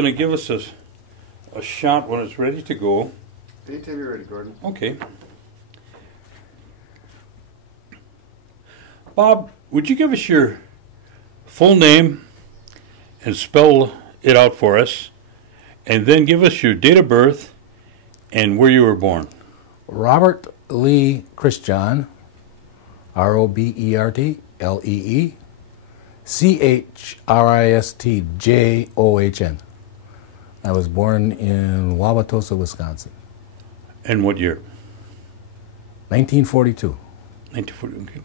going to give us a shot when it's ready to go. Anytime you're ready, Gordon. Okay. Bob, would you give us your full name and spell it out for us, and then give us your date of birth and where you were born? Robert Lee Christjohn, R-O-B-E-R-T-L-E-E, C-H-R-I-S-T-J-O-H-N. I was born in Wauwatosa, Wisconsin. And what year? 1942. 1940, okay.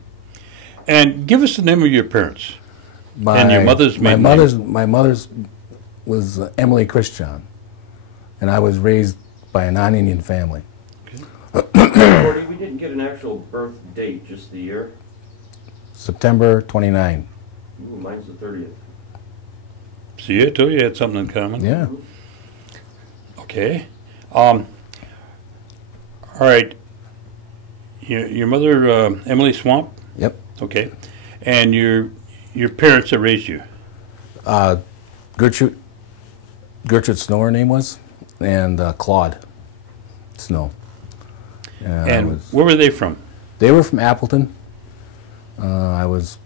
And give us the name of your parents. And your mother's my maiden mother's name. My mother's was Emily Christjohn, and I was raised by a non-Indian family. Gordy, we didn't get an actual birth date, just the year. September 29. Ooh, mine's the 30th. See, I told you you had something in common. Yeah. Okay. All right. Your mother, Emily Swamp? Yep. Okay. And your parents that raised you? Gertrude Snow, her name was, and Claude Snow. And where were they from? They were from Appleton. I was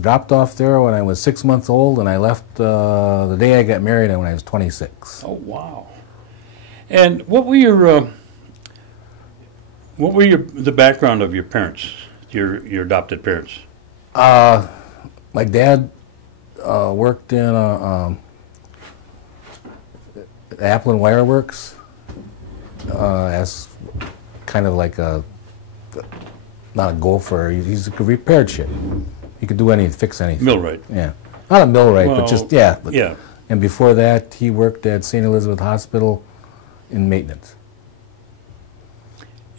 dropped off there when I was 6 months old, and I left the day I got married when I was 26. Oh, wow. And what were the background of your parents, your adopted parents? My dad worked in Appleton Wire Works as kind of like not a gopher. He's repaired shit. He could do anything, fix anything. Millwright. Yeah, not a millwright, Well, but just yeah. Yeah. And before that, he worked at St. Elizabeth Hospital in maintenance.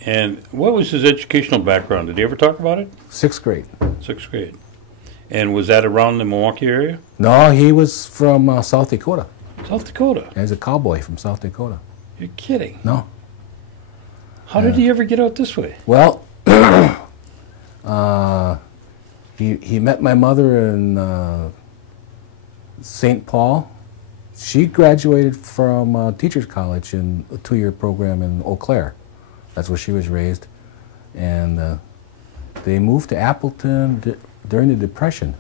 And what was his educational background? Did he ever talk about it? 6th grade. 6th grade. And was that around the Milwaukee area? No, he was from South Dakota. South Dakota? He's a cowboy from South Dakota. You're kidding. No. How did he ever get out this way? Well, he met my mother in St. Paul. She graduated from Teachers College in a 2-year program in Eau Claire. That's where she was raised. And they moved to Appleton during the Depression.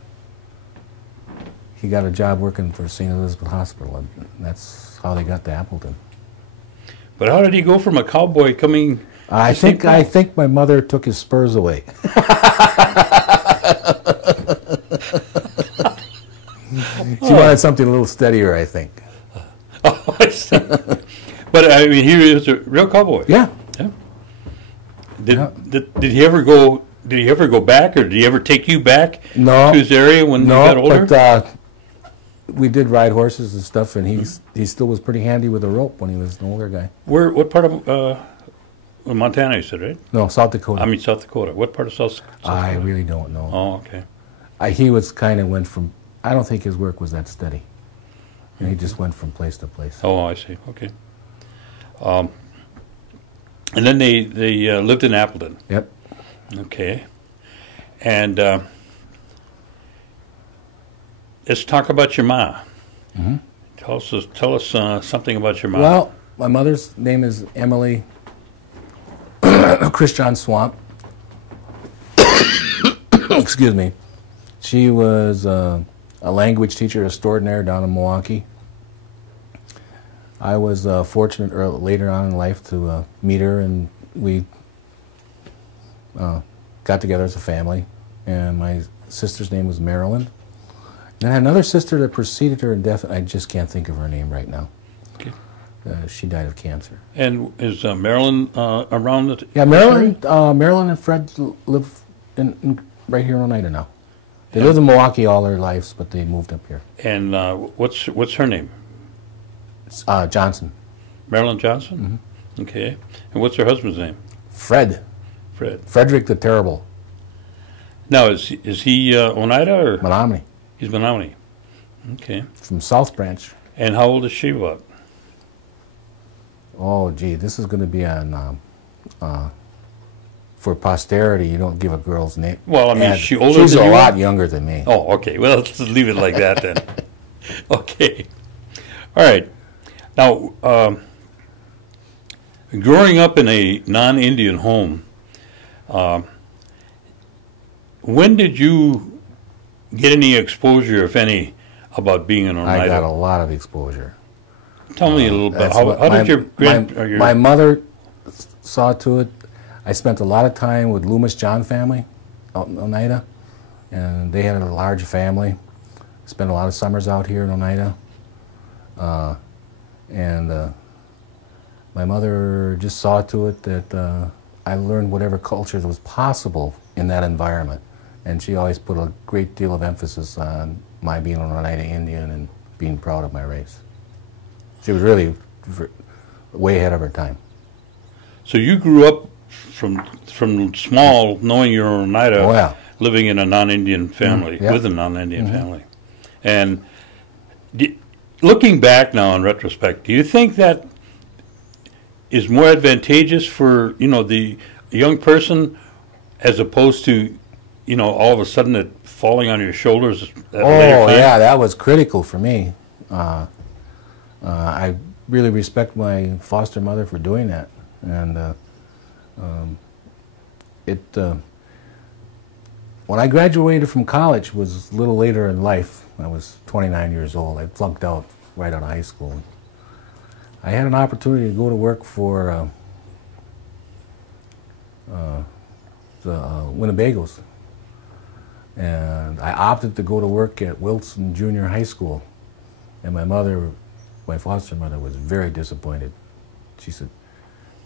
He got a job working for St. Elizabeth Hospital, and that's how they got to Appleton. But how did he go from a cowboy coming I think my mother took his spurs away. She wanted something a little steadier, I think. Oh, I see. But I mean, he was a real cowboy. Yeah. Yeah. Did he ever go? Did he ever go back, or did he ever take you back No. to his area when you got older? But we did ride horses and stuff, and he still was pretty handy with a rope when he was an older guy. What part of Montana you said, right? No, South Dakota. I mean South Dakota. What part of South Dakota? I really don't know. Oh, okay. He was kind of went from. I don't think his work was that steady, and he just went from place to place. Oh, I see. Okay. And then they lived in Appleton. Yep. Okay. And let's talk about your ma. Mm-hmm. Tell us something about your ma. Well, my mother's name is Emily Christjohn Swamp. Excuse me. She was a language teacher extraordinaire down in Milwaukee. I was fortunate later on in life to meet her, and we got together as a family. And my sister's name was Marilyn. And I had another sister that preceded her in death. I just can't think of her name right now. Okay. She died of cancer. And is Marilyn around the? Yeah, Marilyn and Fred live right here in Oneida now. They lived in Milwaukee all their lives, but they moved up here. And what's her name? Johnson. Marilyn Johnson? Mm-hmm. Okay. And what's her husband's name? Fred. Fred. Frederick the Terrible. Now, is he Oneida or? Menominee. He's Menominee. Okay. From South Branch. And how old is she about? Oh, gee, this is going to be on, for posterity, you don't give a girl's name. Well, I mean, she's older than you? She's a lot younger than me. Oh, okay. Well, let's leave it like that then. Okay. All right. Now, growing up in a non-Indian home, when did you get any exposure, if any, about being an Oneida? I got a lot of exposure. Tell me a little bit. How did your my mother saw to it? I spent a lot of time with Loomis John family out in Oneida, and they had a large family. Spent a lot of summers out here in Oneida, and my mother just saw to it that I learned whatever culture was possible in that environment, and she always put a great deal of emphasis on my being an Oneida Indian and being proud of my race. She was really way ahead of her time. So you grew up from small, knowing you're an Oneida, Oh, yeah. living in a non-Indian family, yeah. with a non-Indian family. And looking back now in retrospect, do you think that is more advantageous for, you know, the young person as opposed to, you know, all of a sudden it falling on your shoulders at a later Oh, time? yeah, that was critical for me. I really respect my foster mother for doing that. And when I graduated from college was a little later in life. I was 29 years old. I flunked out right out of high school. I had an opportunity to go to work for the Winnebagos. And I opted to go to work at Wilson Junior High School. And my mother, my foster mother, was very disappointed. She said,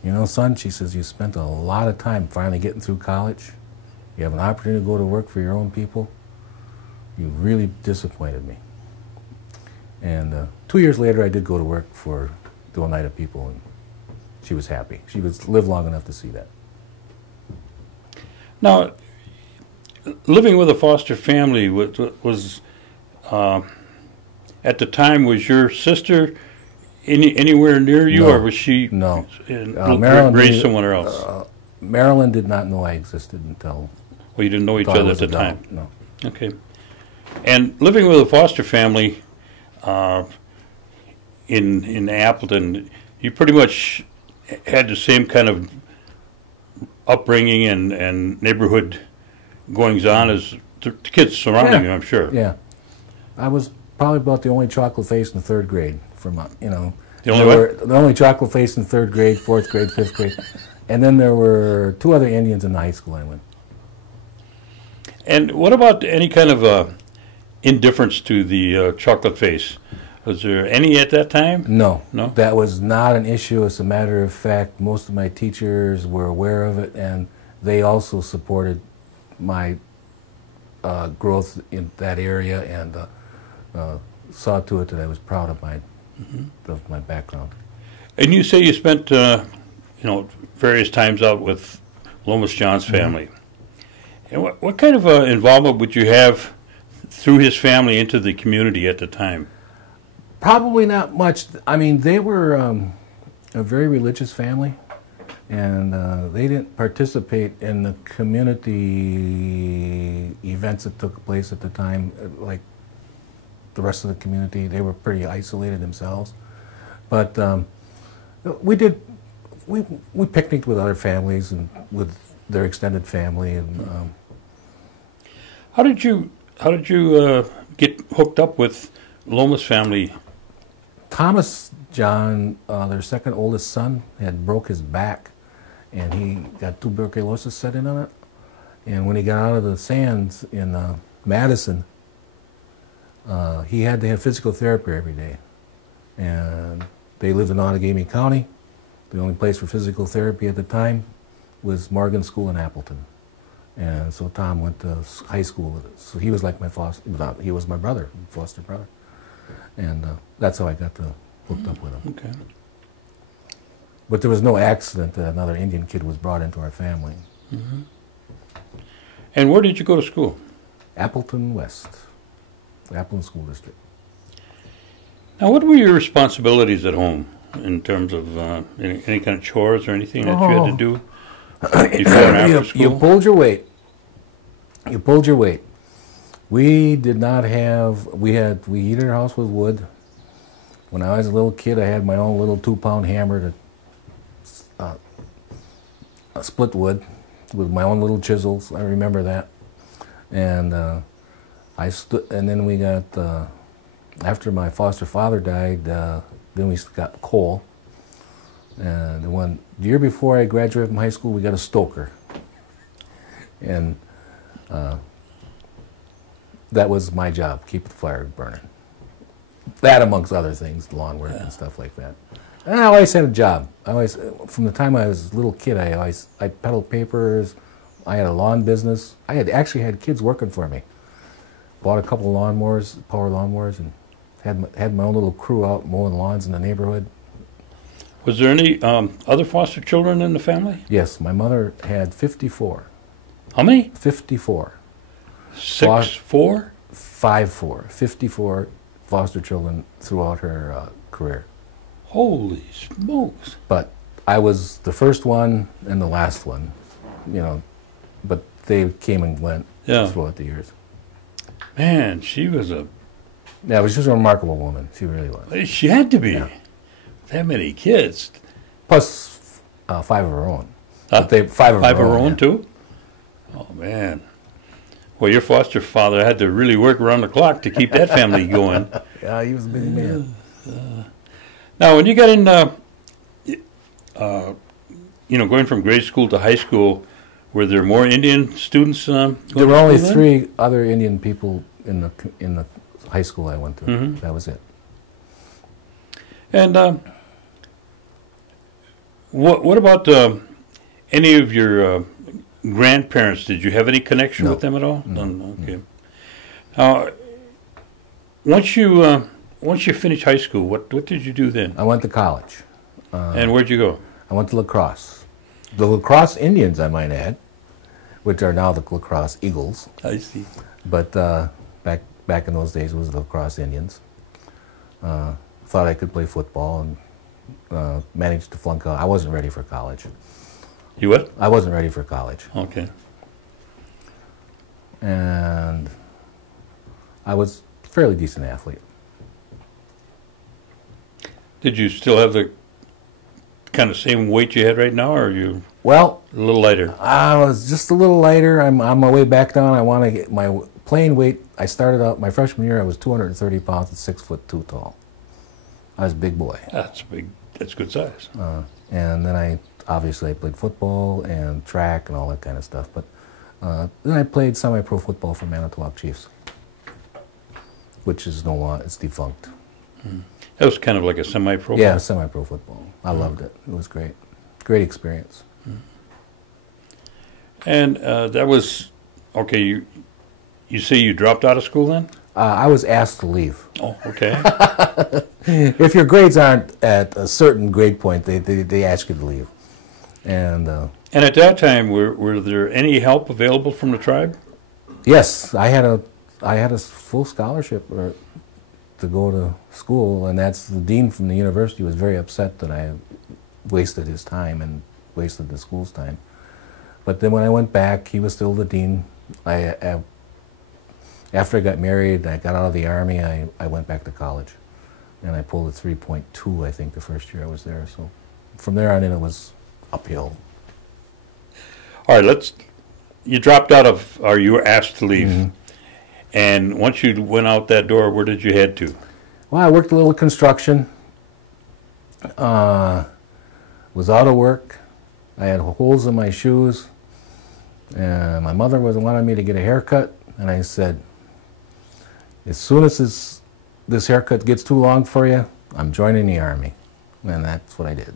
"You know, son," she says, "you spent a lot of time finally getting through college. You have an opportunity to go to work for your own people. You really disappointed me." And 2 years later, I did go to work for the Oneida people, and she was happy. She was lived long enough to see that. Now, living with a foster family was at the time, was your sister anywhere near you, No, or was she no. raised Marilyn somewhere else? Marilyn did not know I existed until Well, you didn't know each I other was at the adult. time. No. Okay. And living with a foster family in Appleton, you pretty much had the same kind of upbringing and neighborhood goings-on as the kids surrounding you, I'm sure. Yeah. I was probably about the only chocolate face in the third grade. You know, The only what? the only chocolate face in third grade, fourth grade, fifth grade. And then there were two other Indians in the high school I went. And what about any kind of indifference to the chocolate face? Was there any at that time? No. No? That was not an issue. As a matter of fact, most of my teachers were aware of it, and they also supported my growth in that area and saw to it that I was proud of my background. And you say you spent, you know, various times out with Lomas John's family. And what kind of involvement would you have through his family into the community at the time? Probably not much. I mean, they were a very religious family, and they didn't participate in the community events that took place at the time, like the rest of the community. They were pretty isolated themselves. But we picnicked with other families and with their extended family. And How did you get hooked up with Lomas family? Thomas John, their second oldest son, had broke his back, and he got tuberculosis set in on it. And when he got out of the sands in Madison, he had to have physical therapy every day. And they lived in Outagamie County. The only place for physical therapy at the time was Morgan School in Appleton. And so Tom went to high school with us. So he was like my he was my brother, foster brother. And that's how I got hooked up with him. Okay. But there was no accident that another Indian kid was brought into our family. Mm-hmm. And where did you go to school? Appleton West, Appleton School District. Now, what were your responsibilities at home in terms of any kind of chores or anything that you had to do before and after school? You pulled your weight. You pulled your weight. We did not have, we heated our house with wood. When I was a little kid, I had my own little 2-pound hammer to split wood with my own little chisels. I remember that. And and then we got, after my foster father died, then we got coal. And the year before I graduated from high school, we got a stoker. And that was my job, keep the fire burning. That amongst other things, lawn work and stuff like that. And I always had a job. From the time I was a little kid, I peddled papers. I had a lawn business. I actually had kids working for me. Bought a couple of lawnmowers, power lawnmowers, and had my own little crew out mowing lawns in the neighborhood. Was there any other foster children in the family? Yes, my mother had 54. How many? 54. 4? 54 foster children throughout her career. Holy smokes. But I was the first one and the last one, you know, but they came and went throughout the years. Man, she was a... Yeah, she was a remarkable woman. She really was. She had to be. Yeah. That many kids. Plus 5 of her own. Five of her own, too? Oh, man. Well, your foster father had to really work around the clock to keep that family going. Yeah, he was a busy man. Now, when you got in, going from grade school to high school, were there more Indian students? There were only 3 other Indian people in the high school I went to. Mm-hmm. That was it. And what about any of your grandparents? Did you have any connection with them at all? No. Okay. Once you finished high school, what did you do then? I went to college. And where'd you go? I went to La Crosse. The La Crosse Indians, I might add, which are now the La Crosse Eagles. I see. But back in those days, it was the La Crosse Indians. Thought I could play football and managed to flunk out. I wasn't ready for college. You what? I wasn't ready for college. Okay. And I was a fairly decent athlete. Did you still have the kind of same weight you had right now, or are you a little lighter? I was just a little lighter. I'm on my way back down. I want to get my playing weight. I started out my freshman year. I was 230 pounds and 6'2" tall. I was a big boy. That's big. That's good size. And then I played football and track and all that kind of stuff. But then I played semi-pro football for Manitowoc Chiefs, which is it's defunct. That was kind of like a semi-pro. Yeah, semi-pro football. I loved it. It was great. Great experience. And that was okay. You say you dropped out of school then? I was asked to leave. Oh, okay. If your grades aren't at a certain grade point, they ask you to leave. And at that time, were there any help available from the tribe? Yes, I had a full scholarship to go to school, and that's the dean from the university was very upset that I wasted his time and wasted the school's time. But then when I went back, he was still the dean. After I got married, I got out of the Army, I went back to college. And I pulled a 3.2, I think, the first year I was there. So from there on in, it was uphill. All right, you dropped out of, or you were asked to leave. Mm-hmm. And once you went out that door, where did you head to? Well, I worked a little construction. Was out of work. I had holes in my shoes. And my mother wanted me to get a haircut. And I said, as soon as this haircut gets too long for you, I'm joining the Army. And that's what I did.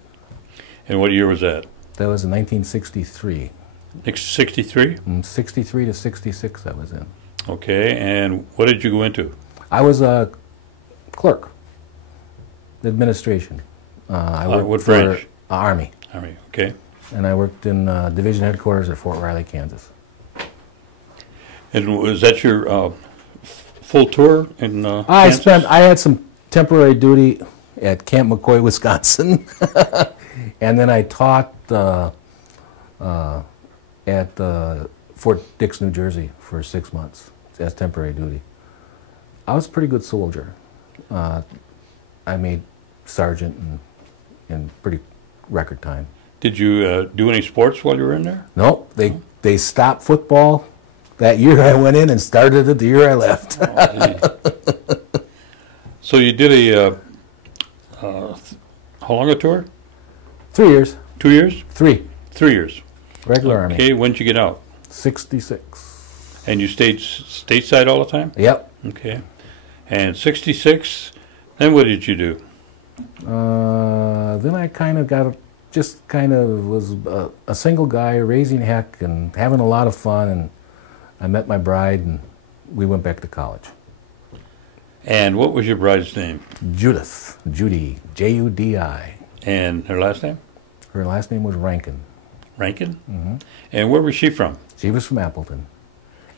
And what year was that? That was in 1963. 63? 63 to 66 I was in. Okay, and what did you go into? I was a clerk, administration. I worked what for branch? Army. Army, okay. And I worked in division headquarters at Fort Riley, Kansas. And was that your full tour in Kansas? I had some temporary duty at Camp McCoy, Wisconsin. And then I taught at Fort Dix, New Jersey for 6 months as temporary duty. I was a pretty good soldier. I I made sergeant in pretty record time. Did you do any sports while you were in there? Nope, they stopped football that year I went in and started it the year I left. So you did a, how long a tour? 3 years. 2 years? 3. 3 years. Regular Army. Okay, when'd you get out? 66. And you stayed stateside all the time? Yep. Okay. And 66, then what did you do? Then I kind of was a single guy raising heck and having a lot of fun, and I met my bride and we went back to college. And what was your bride's name? Judy, J-U-D-I. And her last name? Her last name was Rankin. Rankin? Mm-hmm. And where was she from? She was from Appleton.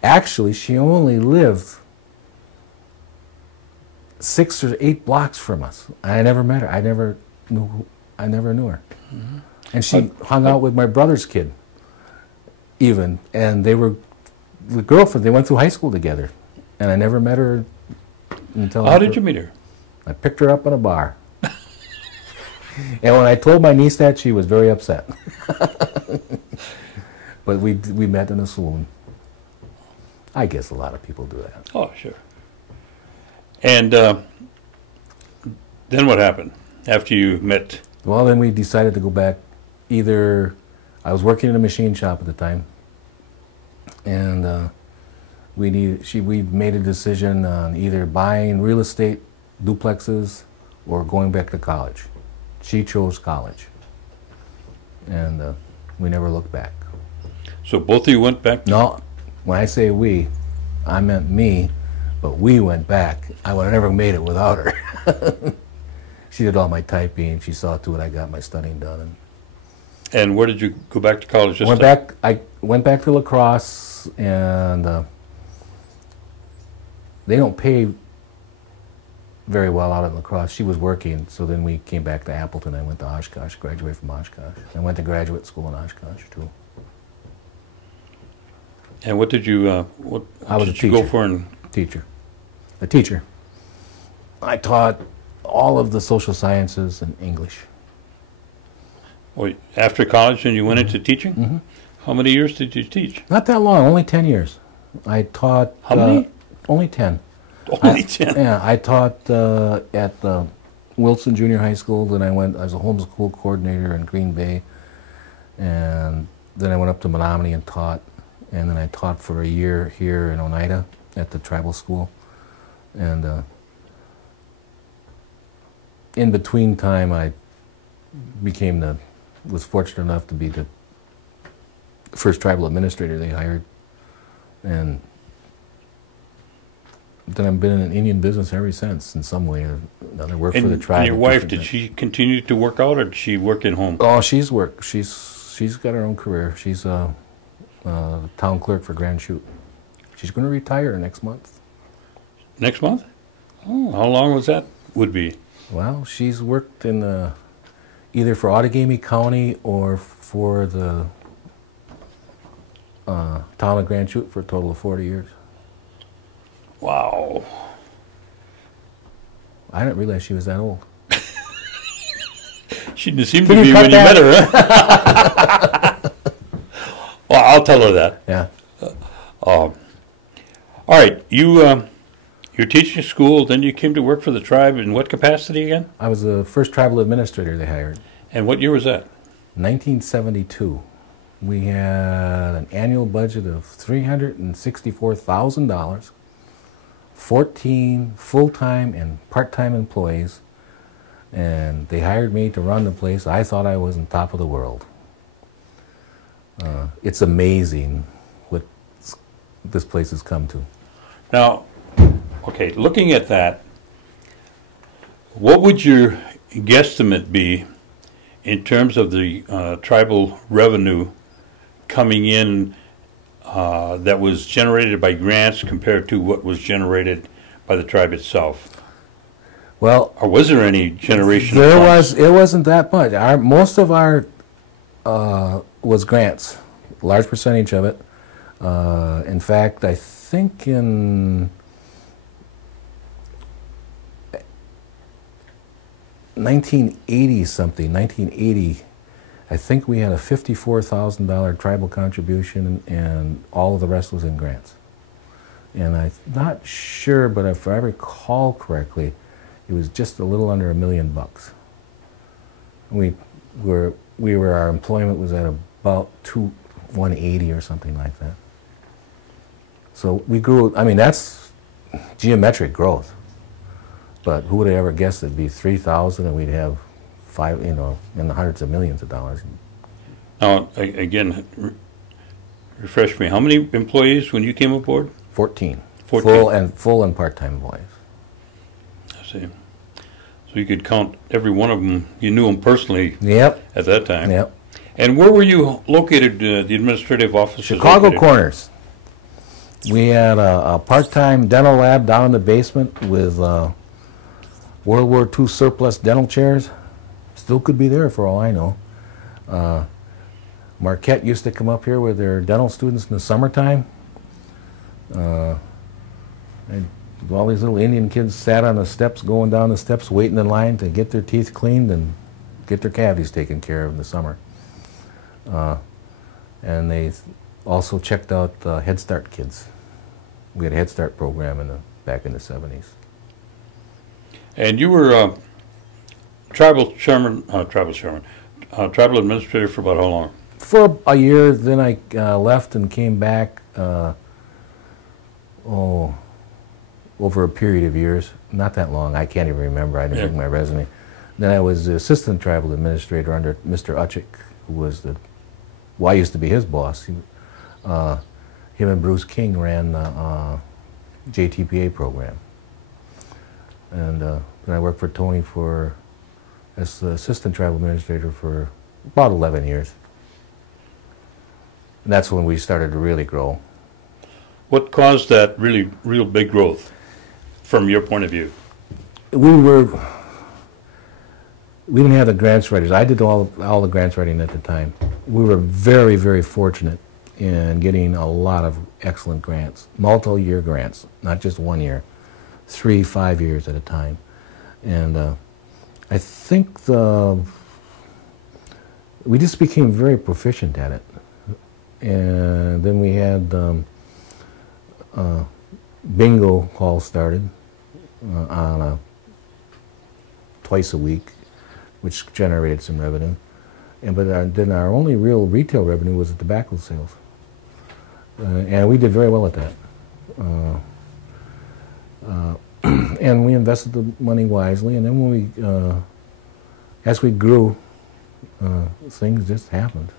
Actually, she only lived 6 or 8 blocks from us. I never met her. I never knew her. Mm-hmm. And she hung out with my brother's kid, even. And they were the girlfriend. They went through high school together. And I never met her until How did you meet her? I picked her up in a bar. And when I told my niece that, she was very upset. But we met in a saloon. I guess a lot of people do that. Oh, sure. And then what happened after you met? Well, then we decided to go back. Either I was working in a machine shop at the time, and we made a decision on either buying real estate duplexes or going back to college. She chose college, and we never looked back. So both of you went back? No, when I say we, I meant me, but we went back. I would have never made it without her. She did all my typing. She saw to it I got my studying done. And where did you go back to college? I went back to La Crosse, and they don't pay very well out at La Crosse. She was working, so then we came back to Appleton. I went to Oshkosh, graduated from Oshkosh. I went to graduate school in Oshkosh, too. And what did you, I was did you go for? A teacher. I taught all of the social sciences and English. Well, after college, then you went into teaching? Mm-hmm. How many years did you teach? Not that long, only 10 years. I taught... How many? Only 10. Only 10? Yeah, I taught at Wilson Junior High School, then I was a homeschool coordinator in Green Bay, and then I went up to Menominee and taught, and then I taught for a year here in Oneida at the tribal school, and in between time I was fortunate enough to be the first tribal administrator they hired, and then I've been in an Indian business ever since in some way or another. Worked for the tribe. And your wife, did she continue to work out, or did she work at home? Oh, she's worked. She's got her own career. She's a town clerk for Grand Chute. She's going to retire next month. Next month? Oh, how long was that? Would be? Well, she's worked in either for Outagamie County or for the town of Grand Chute for a total of 40 years. Wow. I didn't realize she was that old. She didn't seem to be when you met her, huh? Well, I'll tell her that. Yeah. All right, you're teaching school, then you came to work for the tribe in what capacity again? I was the first tribal administrator they hired. And what year was that? 1972. We had an annual budget of $364,000, 14 full-time and part-time employees, and they hired me to run the place. I thought I was on top of the world. It's amazing what this place has come to. Now, okay, looking at that, what would your guesstimate be in terms of the tribal revenue coming in that was generated by grants compared to what was generated by the tribe itself? Well, or was there any generation? It wasn't that much. Most of our was grants, a large percentage of it. In fact, I think 1980 something, 1980, I think we had a $54,000 tribal contribution, and all of the rest was in grants. And I'm not sure, but if I recall correctly, it was just a little under $1 million. Our employment was at about 180 or something like that. So we grew. I mean, that's geometric growth. But who would have ever guessed it'd be 3,000 and we'd have in the hundreds of millions of dollars. Now, again, refresh me. How many employees when you came aboard? 14. 14. Full and part-time employees. I see. So you could count every one of them. You knew them personally. Yep. At that time. Yep. And where were you located? The administrative offices. Chicago located? Corners. We had a part-time dental lab down in the basement with World War II surplus dental chairs. Still could be there for all I know. Marquette used to come up here with their dental students in the summertime. And all these little Indian kids sat on the steps, going down the steps, waiting in line to get their teeth cleaned and get their cavities taken care of in the summer. And they also checked out Head Start kids. We had a Head Start program back in the 70s. And you were tribal administrator for about how long? For a year, then I left and came back, over a period of years. Not that long, I can't even remember, I didn't bring my resume. Then I was the assistant tribal administrator under Mr. Uchik, who was I used to be his boss. Him and Bruce King ran the JTPA program. And then I worked for Tony as the assistant tribal administrator for about 11 years. And that's when we started to really grow. What caused that real big growth from your point of view? We didn't have the grants writers. I did all the grants writing at the time. We were very, very fortunate in getting a lot of excellent grants, multi-year grants, not just 1 year, 3, 5 years at a time. And I think we just became very proficient at it. And then we had bingo hall started on twice a week, which generated some revenue. But then our only real retail revenue was the tobacco sales. And we did very well at that. And we invested the money wisely, and then when as we grew, things just happened.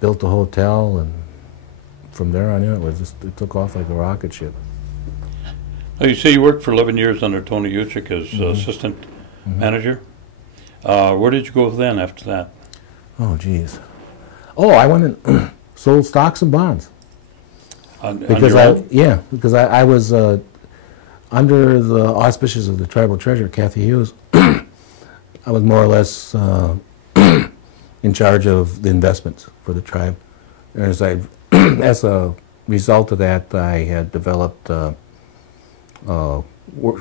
Built a hotel, and from there on in, it took off like a rocket ship. Now, you say you worked for 11 years under Tony Uchik as assistant manager. Where did you go then after that? Oh, geez. Oh, I went and sold stocks and bonds. Because I was under the auspices of the tribal treasurer, Kathy Hughes. I was more or less in charge of the investments for the tribe. As a result of that, I had developed a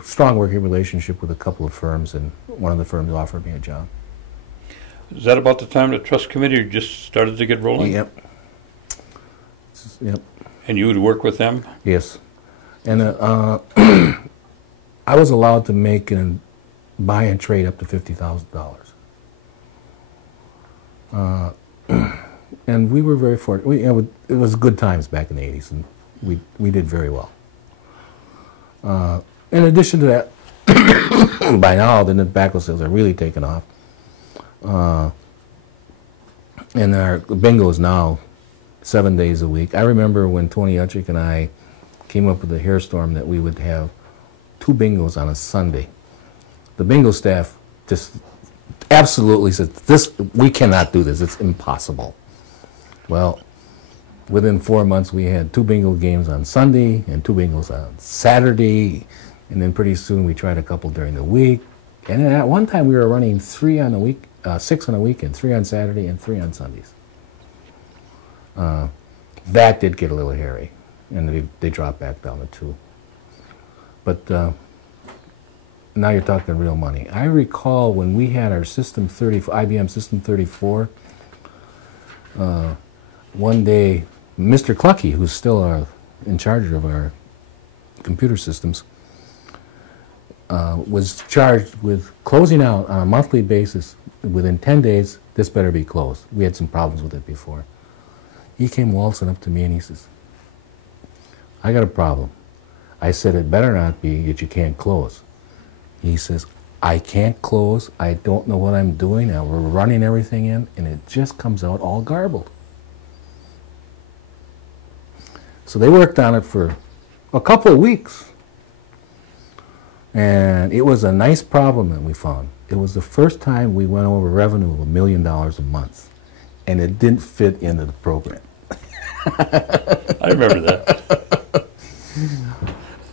strong working relationship with a couple of firms, and one of the firms offered me a job. Is that about the time the trust committee just started to get rolling? Yep. Yep. And you would work with them? Yes. And I was allowed to make and buy and trade up to $50,000. And we were very fortunate. It was good times back in the 80s, and we did very well. In addition to that, by now the tobacco sales are really taken off. And our bingo is now 7 days a week. I remember when Tony Uchik and I came up with a hairstorm that we would have 2 bingos on a Sunday. The bingo staff just absolutely said, we cannot do this, it's impossible. Well, within 4 months we had 2 bingo games on Sunday and 2 bingos on Saturday, and then pretty soon we tried a couple during the week. And then at one time we were running 3 on a week, 6 on a weekend, 3 on Saturday and 3 on Sundays. That did get a little hairy, and they dropped back down to 2. But now you're talking real money. I recall when we had our System 30, IBM System 34, one day, Mr. Clucky, who's still in charge of our computer systems, was charged with closing out on a monthly basis. Within 10 days, this better be closed. We had some problems with it before. He came waltzing up to me and he says, I got a problem. I said, it better not be that you can't close. He says, I can't close. I don't know what I'm doing. Now we're running everything in, and it just comes out all garbled. So they worked on it for a couple of weeks. And it was a nice problem that we found. It was the first time we went over revenue of $1 million a month. And it didn't fit into the program. I remember that.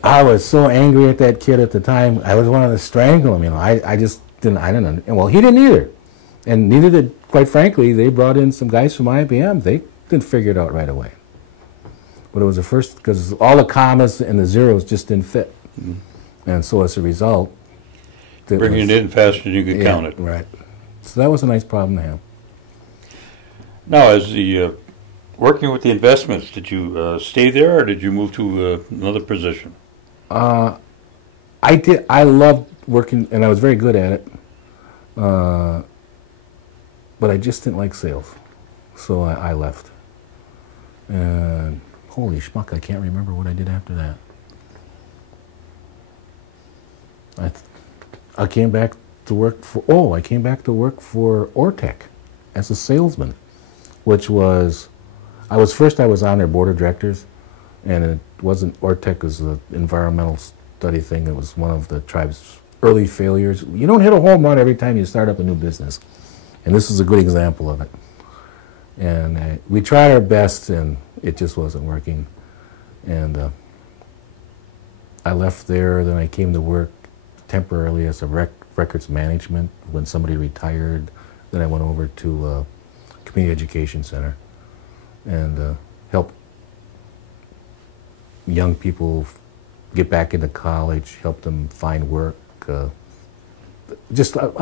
I was so angry at that kid at the time. I was wanting to strangle him. You know, I just didn't. I didn't. Well, he didn't either, and neither did. Quite frankly, they brought in some guys from IBM. They didn't figure it out right away. But it was the first because all the commas and the zeros just didn't fit, and so as a result, bringing it in faster than you could count it. Right. So that was a nice problem to have. Now, as the working with the investments, did you stay there, or did you move to another position? I did. I loved working, and I was very good at it. But I just didn't like sales, so I left. And holy schmuck, I can't remember what I did after that. I came back to work for. Oh, I came back to work for Ortec as a salesman, which was. I was on their board of directors, and it wasn't, Ortec was an environmental study thing. It was one of the tribe's early failures. You don't hit a home run every time you start up a new business. And this is a good example of it. And we tried our best, and it just wasn't working. And I left there, then I came to work temporarily as a records management when somebody retired. Then I went over to Community Education Center and help young people get back into college, help them find work. I'm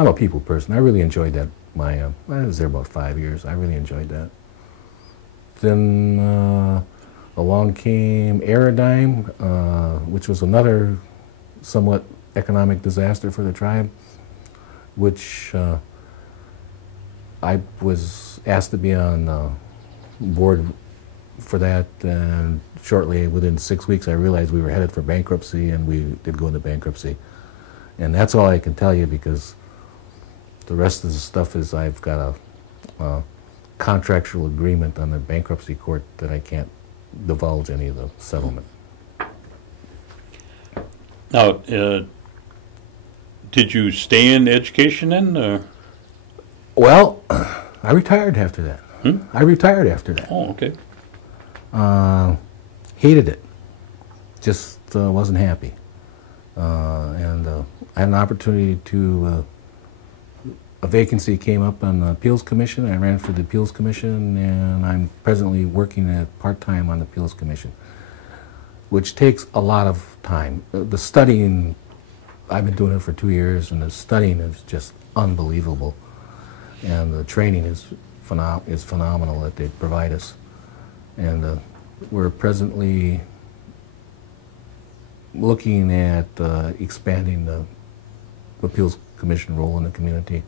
a people person. I really enjoyed that. I was there about 5 years. I really enjoyed that. Then along came Aerodyne, which was another somewhat economic disaster for the tribe, which I was asked to be on board for that, and shortly, within 6 weeks, I realized we were headed for bankruptcy, and we did go into bankruptcy. And that's all I can tell you, because the rest of the stuff is I've got a contractual agreement on the bankruptcy court that I can't divulge any of the settlement. Now, did you stay in education then? Well, I retired after that. I retired after that. Oh, okay. Hated it. Just wasn't happy. And I had an opportunity to, a vacancy came up on the Appeals Commission. I ran for the Appeals Commission, and I'm presently working at part-time on the Appeals Commission, which takes a lot of time. The studying, I've been doing it for 2 years, and the studying is just unbelievable. And the training is phenomenal that they provide us. And we're presently looking at expanding the Appeals Commission role in the community.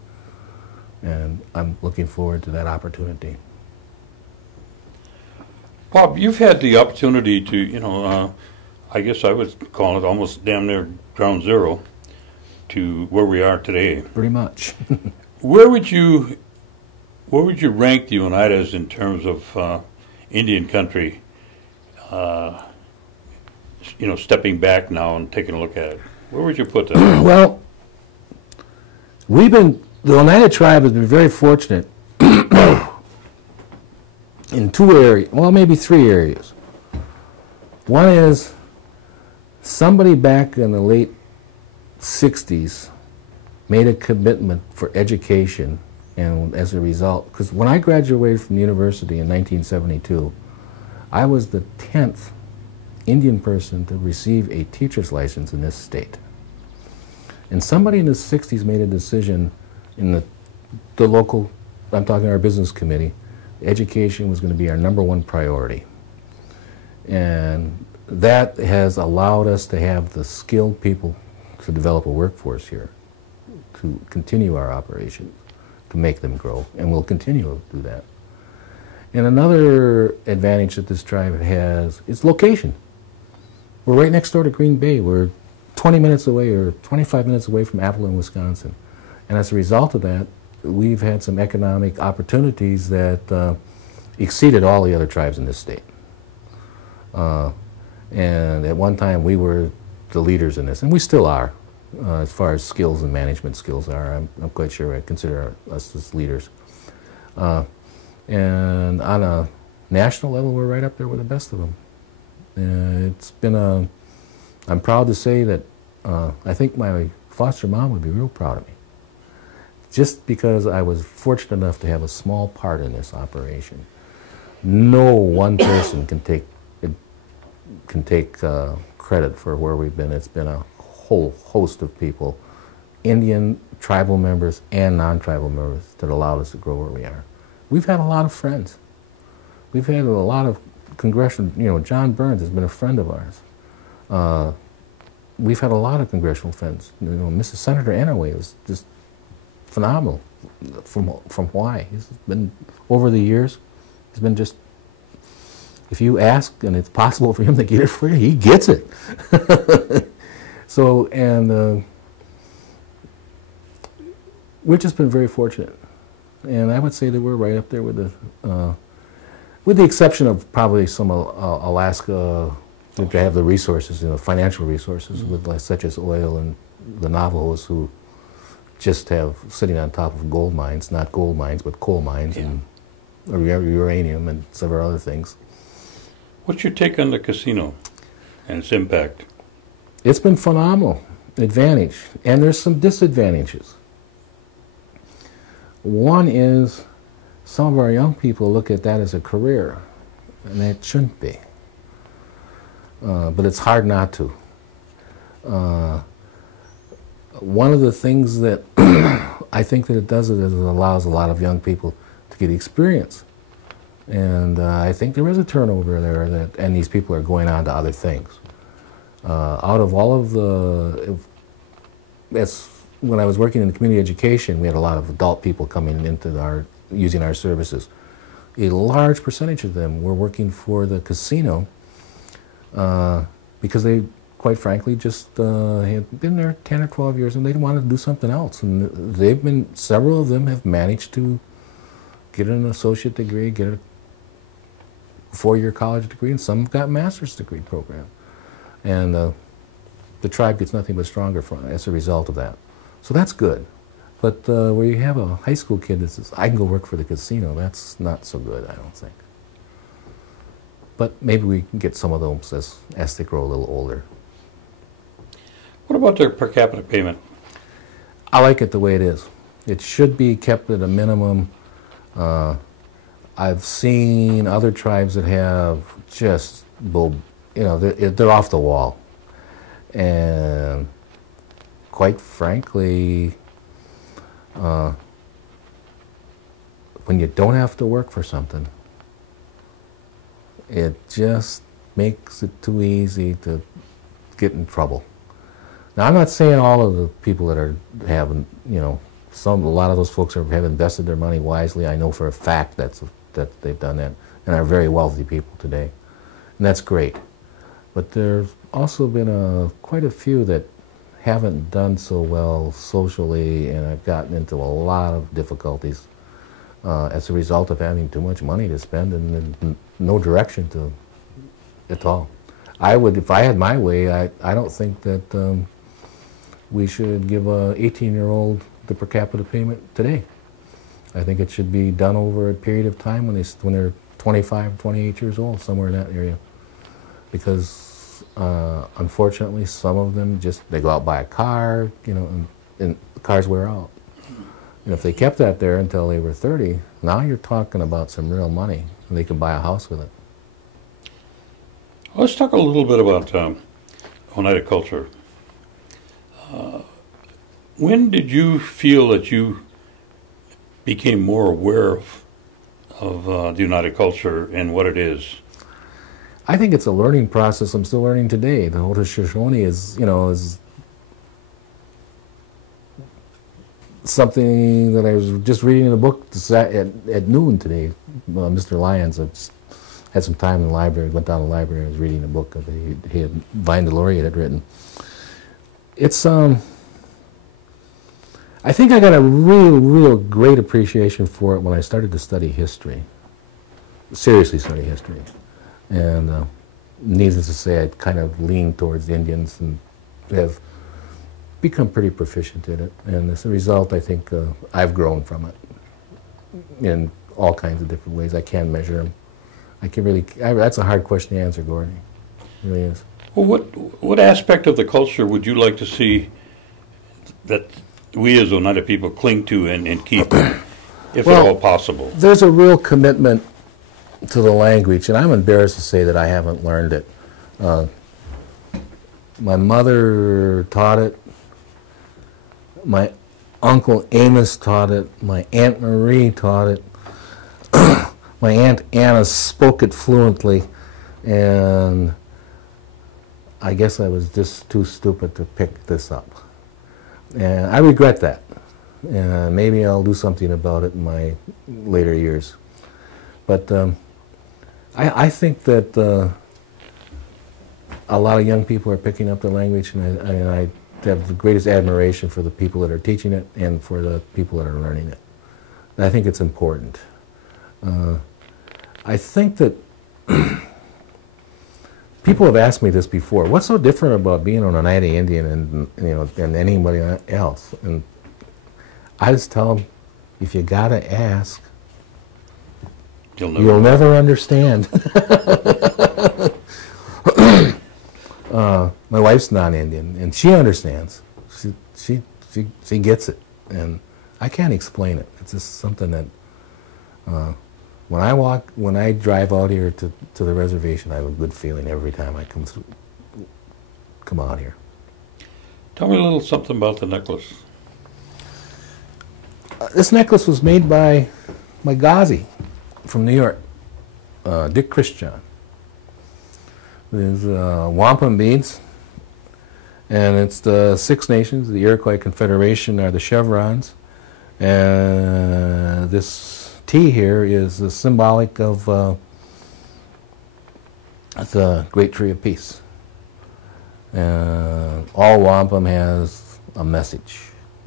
And I'm looking forward to that opportunity. Bob, you've had the opportunity to, you know, I guess I would call it almost damn near ground zero to where we are today. Pretty much. Where would you rank the Oneidas in terms of Indian country, you know, stepping back now and taking a look at it? Where would you put that? Well, the Oneida tribe has been very fortunate in 2 areas, well, maybe 3 areas. One is somebody back in the late 60s made a commitment for education, and as a result, because when I graduated from university in 1972, I was the 10th Indian person to receive a teacher's license in this state. And somebody in the 60s made a decision in the local, I'm talking our business committee, education was going to be our #1 priority. And that has allowed us to have the skilled people to develop a workforce here, to continue our operations, to make them grow, and we'll continue to do that. And another advantage that this tribe has is location. We're right next door to Green Bay. We're 20 minutes away or 25 minutes away from Appleton, Wisconsin. And as a result of that, we've had some economic opportunities that exceeded all the other tribes in this state. And at one time we were the leaders in this, and we still are, as far as skills and management skills are. I'm quite sure I consider us as leaders. And on a national level, we're right up there with the best of them. It's been I'm proud to say that I think my foster mom would be real proud of me. Just because I was fortunate enough to have a small part in this operation. No one person can take credit for where we've been. It's been a whole host of people, Indian, tribal members, and non-tribal members, that allowed us to grow where we are. We've had a lot of friends. We've had a lot of congressional, John Burns has been a friend of ours. We've had a lot of congressional friends. Mrs. Senator Anaway was just phenomenal from Hawaii. He's been, over the years, he's been just, if you ask and it's possible for him to get it for you, he gets it. So, and we've just been very fortunate. And I would say that we're right up there with the exception of probably some Alaska, which have the resources, financial resources, with such as oil, and the Navajos who just have sitting on top of gold mines, not gold mines, but coal mines, and uranium and several other things. What's your take on the casino and its impact? It's been phenomenal. Advantage. And there's some disadvantages. One is some of our young people look at that as a career, and it shouldn't be. But it's hard not to. One of the things that I think that it does is it allows a lot of young people to get experience. And I think there is a turnover there, and these people are going on to other things. Out of all of when I was working in community education, we had a lot of adult people coming into using our services. A large percentage of them were working for the casino because they, quite frankly, just had been there 10 or 12 years and they wanted to do something else. And several of them have managed to get an associate degree, get a 4-year college degree, and some have got a master's degree program. And the tribe gets nothing but stronger as a result of that. So that's good. But where you have a high school kid that says, I can go work for the casino, that's not so good, I don't think. But maybe we can get some of those as they grow a little older. What about their per capita payment? I like it the way it is. It should be kept at a minimum. I've seen other tribes that have just, they're off the wall. And quite frankly, when you don't have to work for something, it just makes it too easy to get in trouble. Now, I'm not saying all of the people that are having, a lot of those folks have invested their money wisely. I know for a fact that they've done that, and are very wealthy people today, and that's great. But there's also been quite a few that haven't done so well socially and have gotten into a lot of difficulties as a result of having too much money to spend and no direction to at all. If I had my way, I don't think that we should give a 18-year-old the per capita payment today. I think it should be done over a period of time when they're 25, 28 years old, somewhere in that area. Because unfortunately, some of them they go out and buy a car, and the cars wear out. And if they kept that there until they were 30, now you're talking about some real money, and they can buy a house with it. Let's talk a little bit about Oneida culture. When did you feel that you became more aware of the United culture and what it is? I think it's a learning process. I'm still learning today. The Haudenosaunee is something that I was just reading in a book at noon today. Mr. Lyons, I just had some time in the library, went down to the library, and was reading a book that Vine Deloria had written. It's, I think I got a real great appreciation for it when I started to study history, seriously study history. And needless to say, I kind of leaned towards the Indians and have become pretty proficient in it. And as a result, I think I've grown from it in all kinds of different ways. I can't measure them. That's a hard question to answer, Gordon. It really is. Well, what aspect of the culture would you like to see that we as Oneida people cling to and keep, if at all possible? There's a real commitment to the language, and I'm embarrassed to say that I haven't learned it. My mother taught it. My Uncle Amos taught it. My Aunt Marie taught it. My Aunt Anna spoke it fluently, and I guess I was just too stupid to pick this up. And I regret that. And maybe I'll do something about it in my later years. But I think that a lot of young people are picking up the language, and I have the greatest admiration for the people that are teaching it and for the people that are learning it. I think it's important. I think that people have asked me this before. What's so different about being an Oneida Indian than anybody else? And I just tell them, if you gotta ask, you'll never understand. My wife's non-Indian, and she understands. She gets it, and I can't explain it. It's just something that when I drive out here to the reservation, I have a good feeling every time I come out here. Tell me a little something about the necklace. This necklace was made by my Ghazi from New York, Dick Christjohn. There's wampum beads, and it's the Six Nations. The Iroquois Confederation are the chevrons, and this T here is symbolic of the Great Tree of Peace. All wampum has a message,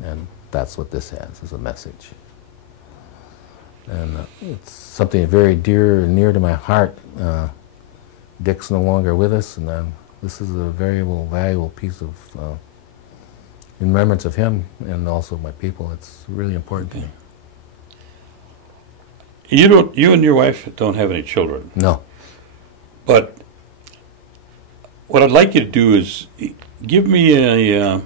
and that's what this has, is a message. And it's something very dear and near to my heart. Dick's no longer with us, and this is a very valuable piece of in remembrance of him and also my people. It's really important to me. You and your wife don't have any children. No. But what I'd like you to do is give me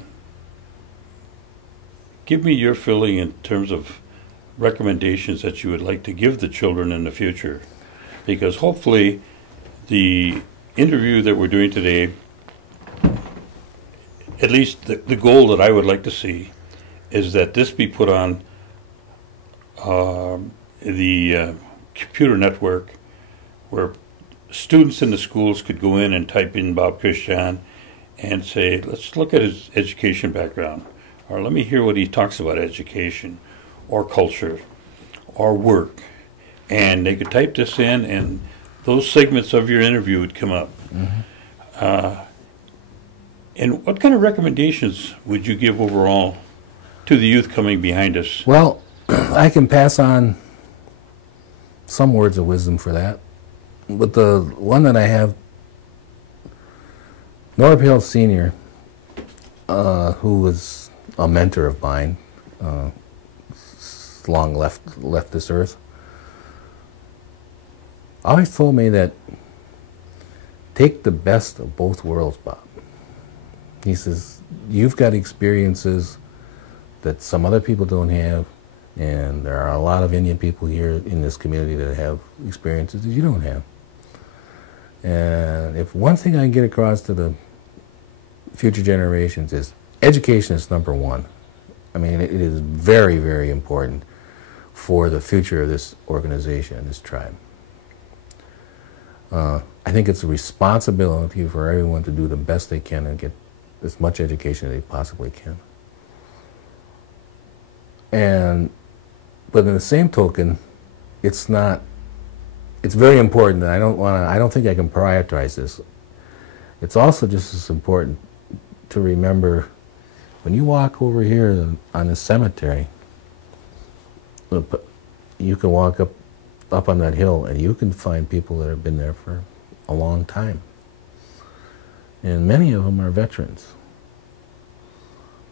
your feeling in terms of recommendations that you would like to give the children in the future, because hopefully the interview that we're doing today, at least the goal that I would like to see, is that this be put on the computer network, where students in the schools could go in and type in Bob Christjohn and say, let's look at his education background, or let me hear what he talks about education or culture or work, and they could type this in, and those segments of your interview would come up. Mm-hmm. And what kind of recommendations would you give overall to the youth coming behind us? Well, I can pass on some words of wisdom for that. But the one that I have, Norb Hill Sr., who was a mentor of mine, long left this earth, always told me that take the best of both worlds, Bob. He says, you've got experiences that some other people don't have, and there are a lot of Indian people here in this community that have experiences that you don't have. And if one thing I can get across to the future generations is education is number one. I mean, it is very, very important for the future of this organization and this tribe. I think it's a responsibility for everyone to do the best they can and get as much education as they possibly can. But in the same token, it's very important, and I don't think I can prioritize this. It's also just as important to remember when you walk over here on the cemetery, you can walk up on that hill and you can find people that have been there for a long time. And many of them are veterans.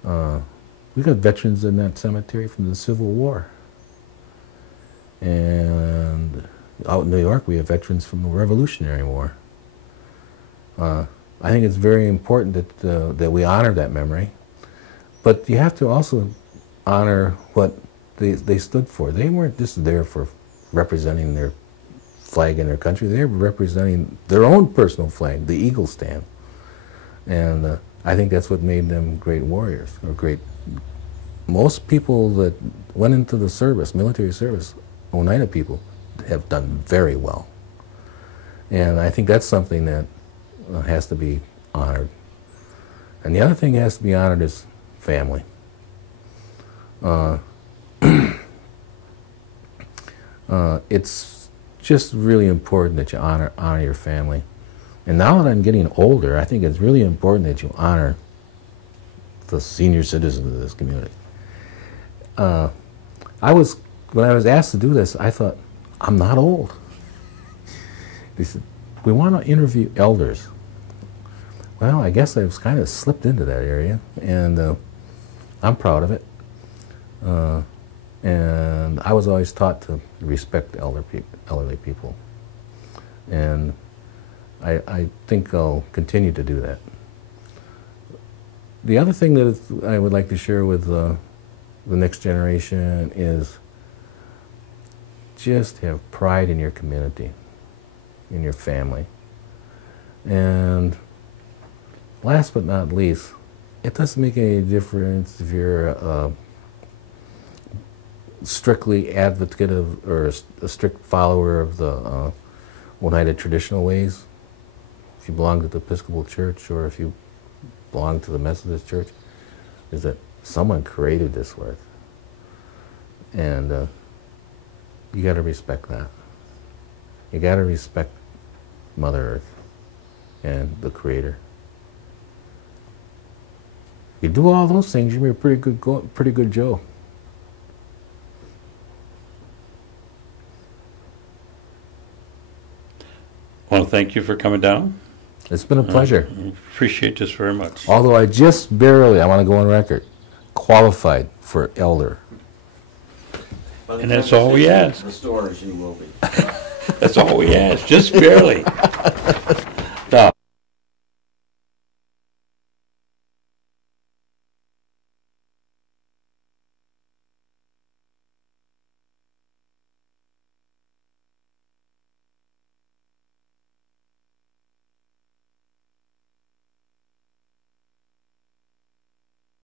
We got veterans in that cemetery from the Civil War. And out in New York, we have veterans from the Revolutionary War. I think it's very important that we honor that memory. But you have to also honor what they stood for. They weren't just there for representing their flag in their country. They were representing their own personal flag, the Eagle Stand. And I think that's what made them great warriors, or great. Most people that went into the service, military service, Oneida people, have done very well. And I think that's something that has to be honored. And the other thing that has to be honored is family. It's just really important that you honor your family. And now that I'm getting older, I think it's really important that you honor the senior citizens of this community. When I was asked to do this, I thought, I'm not old. They said, we want to interview elders. Well, I guess I was kind of slipped into that area, and I'm proud of it. And I was always taught to respect elderly people. And I think I'll continue to do that. The other thing that I would like to share with the next generation is just have pride in your community, in your family. And last but not least, it doesn't make any difference if you're a strictly advocate of, or a strict follower of the Oneida traditional ways, if you belong to the Episcopal Church or if you belong to the Methodist Church, is that someone created this work. And you got to respect that. You got to respect Mother Earth and the Creator. If you do all those things, you'll be a pretty good Joe. I want to thank you for coming down. It's been a pleasure. Appreciate this very much. Although I just barely, I want to go on record, qualified for elder. And that's all we ask. Restored as you will be. That's all we ask, just barely.